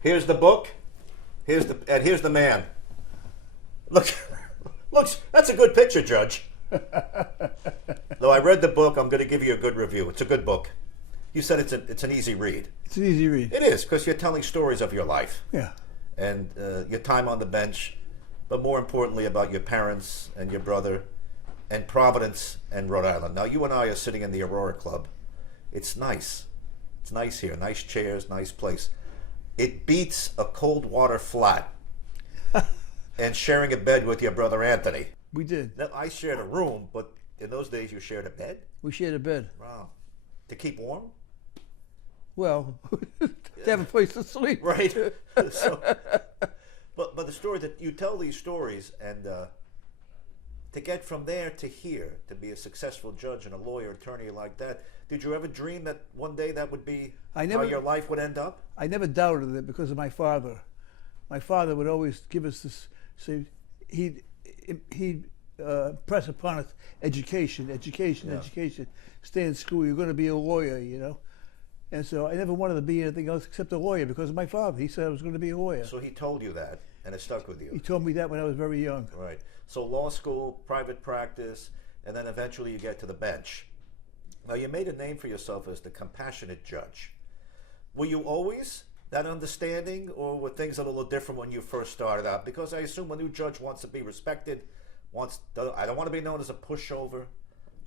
Here's the book. Here's the man. Look, looks. That's a good picture, Judge. Though I read the book, I'm going to give you a good review. It's a good book. You said it's an easy read. It's an easy read. It is, because you're telling stories of your life. Yeah. And your time on the bench, but more importantly about your parents and your brother and Providence and Rhode Island. Now, you and I are sitting in the Aurora Club. It's nice. It's nice here. Nice chairs, nice place. It beats a cold water flat and sharing a bed with your brother Anthony. We did. Now, I shared a room, but in those days you shared a bed? We shared a bed. Wow. To keep warm? Well, to have a place to sleep. Right. So, but the story that you tell these stories, and to get from there to here, to be a successful judge and a lawyer, attorney like that, did you ever dream that one day that would be how your life would end up? I never doubted it because of my father. My father would always give us this, say, he'd press upon us education. Stay in school, you're going to be a lawyer, you know. And so I never wanted to be anything else except a lawyer because of my father. He said I was going to be a lawyer. So he told you that, and it stuck with you. He told me that when I was very young. Right. So law school, private practice, and then eventually you get to the bench. Now, you made a name for yourself as the compassionate judge. Were you always that understanding, or were things a little different when you first started out? Because I assume a new judge wants to be respected, I don't want to be known as a pushover.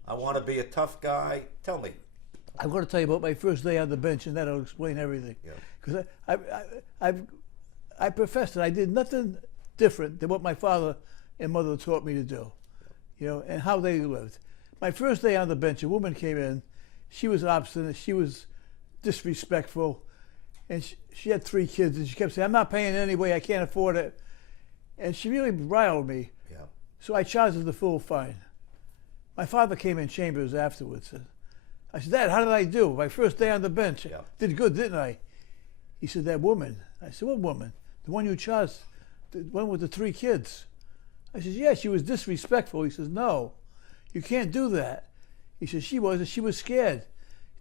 I want to be a tough guy. Tell me. I'm going to tell you about my first day on the bench, and that'll explain everything. Because I professed that I did nothing different than what my father and mother taught me to do, you know, and how they lived. My first day on the bench, a woman came in. She was obstinate. She was disrespectful, and she had 3 kids, and she kept saying, "I'm not paying anyway. I can't afford it," and she really riled me. Yeah. So I charged her the full fine. My father came in chambers afterwards. I said, "Dad, how did I do? My first day on the bench. Yeah. Did good, didn't I?" He said, "That woman." I said, "What woman?" "The one you charged, the one with the 3 kids." I said, "Yeah, she was disrespectful." He says, "No, you can't do that." He said, "She was scared.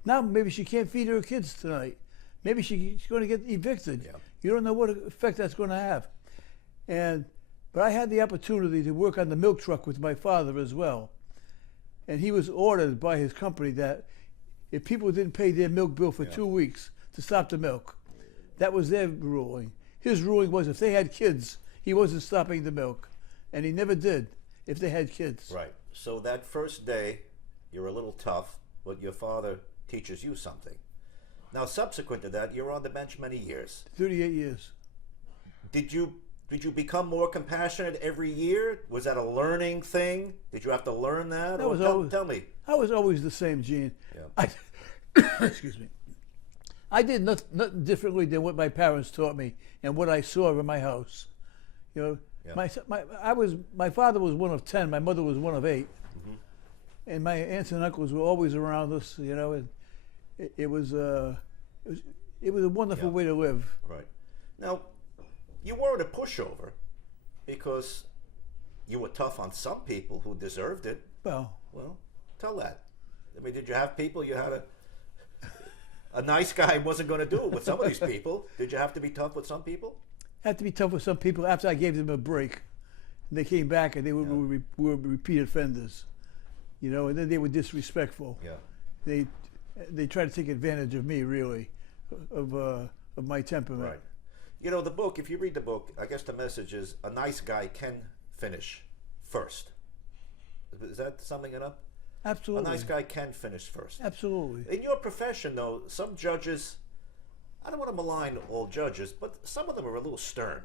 Now maybe she can't feed her kids tonight. Maybe she's going to get evicted. Yeah. You don't know what effect that's going to have." But I had the opportunity to work on the milk truck with my father as well. And he was ordered by his company that if people didn't pay their milk bill for 2 weeks, to stop the milk. That was their ruling. His ruling was if they had kids, he wasn't stopping the milk. And he never did if they had kids. Right. So that first day, you're a little tough, but your father teaches you something. Now, subsequent to that, you're on the bench many years. 38 years. Did you become more compassionate every year? Was that a learning thing? Did you have to learn that? Tell me. I was always the same, Gene. Yeah. Excuse me. I did nothing differently than what my parents taught me and what I saw in my house. You know, my father was one of 10. My mother was one of 8, and my aunts and uncles were always around us. You know, and it was a wonderful way to live. Right. Now, you weren't a pushover because you were tough on some people who deserved it. Well, tell that. I mean, did you have people you had a nice guy wasn't going to do it with some of these people? Did you have to be tough with some people? I had to be tough with some people after I gave them a break. And they came back and they were repeat offenders, you know, and then they were disrespectful. Yeah. They tried to take advantage of me, really, of my temperament. Right. You know, the book, if you read the book, I guess the message is a nice guy can finish first. Is that summing it up? Absolutely. A nice guy can finish first. Absolutely. In your profession, though, some judges, I don't want to malign all judges, but some of them are a little stern.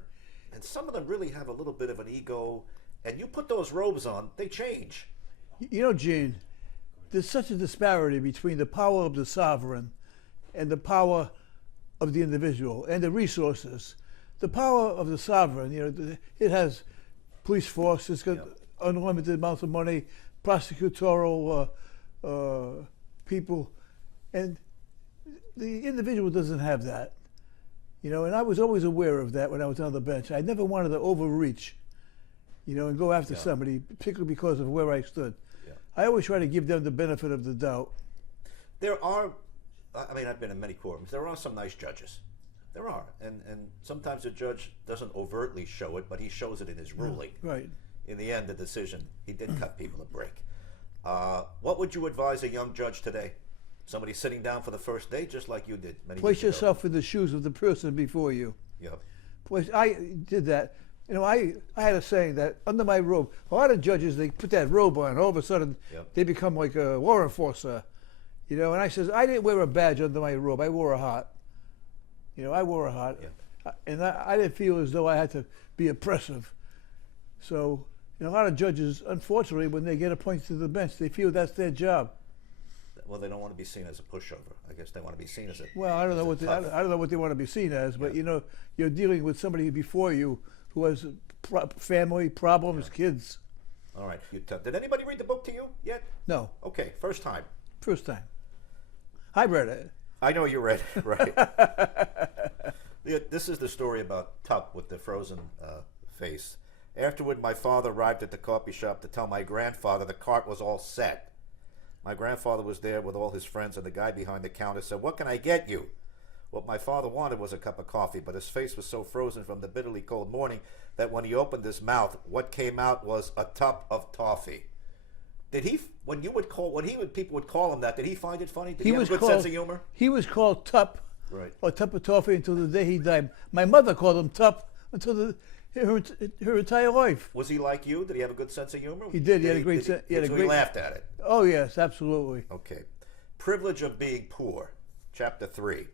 And some of them really have a little bit of an ego. And you put those robes on, they change. You know, Gene, there's such a disparity between the power of the sovereign and the power of the individual and the resources. The power of the sovereign, you know, it has police force, it's got unlimited amounts of money, prosecutorial people, and the individual doesn't have that. You know, and I was always aware of that when I was on the bench. I never wanted to overreach, you know, and go after somebody, particularly because of where I stood. Yeah. I always try to give them the benefit of the doubt. There are, I mean, I've been in many courtrooms. There are some nice judges. There are, and sometimes a judge doesn't overtly show it, but he shows it in his ruling. Right. In the end, the decision, he did cut people a break. What would you advise a young judge today? Somebody sitting down for the first day, just like you did many Place years ago. yourself in the shoes of the person before you. Yeah. I did that. You know, I had a saying that under my robe, a lot of judges, they put that robe on, all of a sudden Yep. they become like a law enforcer. You know, and I says, I didn't wear a badge under my robe. I wore a heart. You know, I wore a heart. Yeah. And I didn't feel as though I had to be oppressive. So, you know, a lot of judges, unfortunately, when they get appointed to the bench, they feel that's their job. Well, they don't want to be seen as a pushover. I guess they want to be seen as a. Well, I don't know as a what they, tough- I don't know what they want to be seen as, but Yeah. you know, you're dealing with somebody before you who has family problems, kids. All right. Did anybody read the book to you yet? No, Okay, first time. first time. I read it. I know you read it, right? This is the story about Tup with the frozen face. Afterward, my father arrived at the coffee shop to tell my grandfather the cart was all set. My grandfather was there with all his friends, and the guy behind the counter said, "What can I get you?" What my father wanted was a cup of coffee, but his face was so frozen from the bitterly cold morning that when he opened his mouth, what came out was a tup of toffee. Did he, when people would call him that, did he find it funny? Did he have a good sense of humor? He was called Tup, Right. or Tup of Toffee, until the day he died. My mother called him Tup until her entire life. Was he like you? Did he have a good sense of humor? He did. He had a great sense. So he laughed at it. Oh yes, absolutely. Okay. Privilege of being poor. Chapter 3.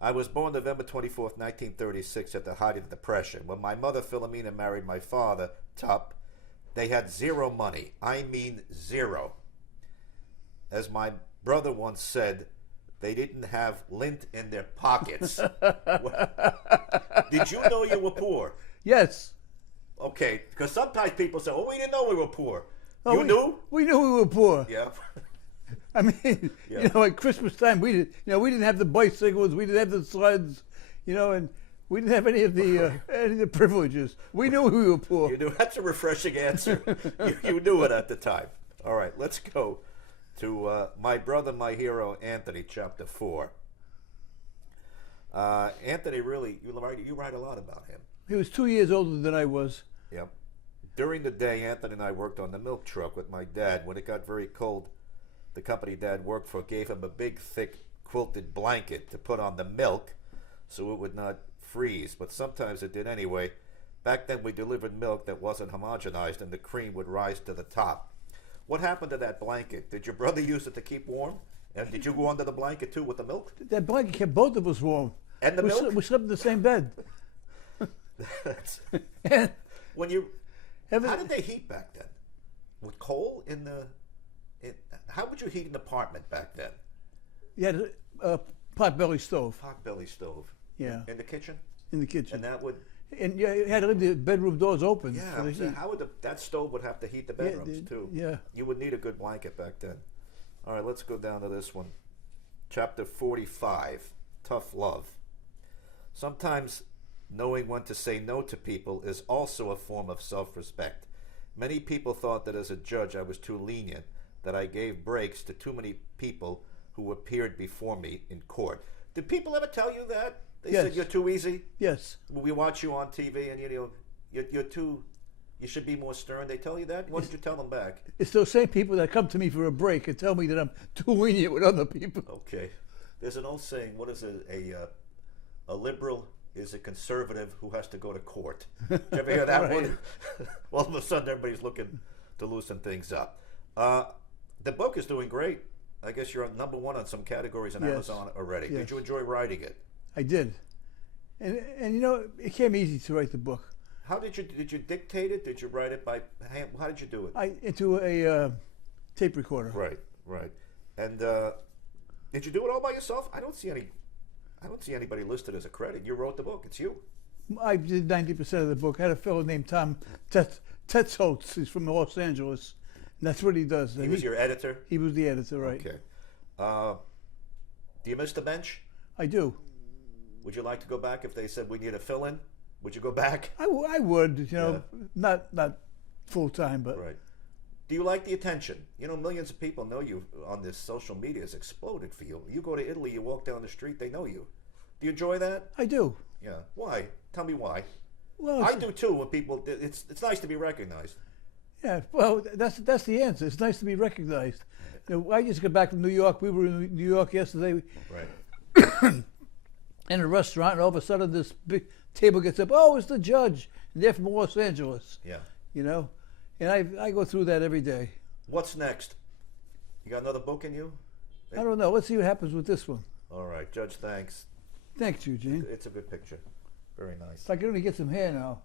I was born November 24th, 1936, at the height of the Depression. When my mother, Philomena, married my father, Tup, they had zero money. I mean zero. As my brother once said, they didn't have lint in their pockets. Did you know you were poor? Yes. Okay, because sometimes people say, "Oh, we didn't know we were poor." Oh, You knew? We knew we were poor. Yeah. I mean, Yeah. you know, at Christmas time, we didn't have the bicycles, we didn't have the sleds, you know, and we didn't have any of the privileges. We knew we were poor. You knew. That's a refreshing answer. You knew it at the time. All right, let's go to My Brother, My Hero, Anthony, Chapter 4. Anthony, really, you write a lot about him. He was 2 years older than I was. Yep. During the day, Anthony and I worked on the milk truck with my dad. When it got very cold, the company Dad worked for gave him a big, thick, quilted blanket to put on the milk so it would not freeze, but sometimes it did anyway. Back then, we delivered milk that wasn't homogenized, and the cream would rise to the top. What happened to that blanket? Did your brother use it to keep warm? And did you go under the blanket, too, with the milk? That blanket kept both of us warm. And the milk? We slept in the same bed. When you... Ever- How did they heat back then? With coal in the... how would you heat an apartment back then? You had a potbelly stove. Potbelly stove. Yeah. In the kitchen? In the kitchen. And that would... And you had to leave the bedroom doors open Yeah, for the so heat. how would that stove would have to heat the bedrooms too? Yeah. You would need a good blanket back then. All right, let's go down to this one. Chapter 45, Tough Love. Sometimes knowing when to say no to people is also a form of self-respect. Many people thought that as a judge I was too lenient, that I gave breaks to too many people who appeared before me in court. Did people ever tell you that? They Yes. said you're too easy? Yes. We watch you on TV and you're too, you should be more stern. They tell you that? What did you tell them back? It's those same people that come to me for a break and tell me that I'm too lenient with other people. Okay. There's an old saying, what is it? A liberal is a conservative who has to go to court. Did you ever hear that Right. one? All of a sudden everybody's looking to loosen things up. The book is doing great. I guess you're number one on some categories on Yes. Amazon already. Yes. Did you enjoy writing it? I did. And you know, it came easy to write the book. How did you dictate it? Did you write it by hand? How did you do it? Into a tape recorder. Right. And did you do it all by yourself? I don't see anybody listed as a credit. You wrote the book. It's you. I did 90% of the book. I had a fellow named Tom Tetzholtz. He's from Los Angeles. And that's what he does. He was your editor? He was the editor, right. Okay. Do you miss the bench? I do. Would you like to go back if they said we need a fill-in? Would you go back? I would, you know, not full time, but Right. Do you like the attention? You know, millions of people know you on this social media. Has exploded for you. You go to Italy, you walk down the street, they know you. Do you enjoy that? I do. Yeah. Why? Tell me why. Well, I do too. When people, it's nice to be recognized. yeah. Well, that's the answer. It's nice to be recognized. I just got back from New York. We were in New York yesterday Right. in a restaurant, and all of a sudden this big table gets up. Oh, it's the judge. And they're from Los Angeles. Yeah. You know, and I go through that every day. What's next? You got another book in you? I don't know. Let's see what happens with this one. All right, Judge. Thanks. Thanks, Eugene. It's a good picture. Very nice. If I can only get some hair now.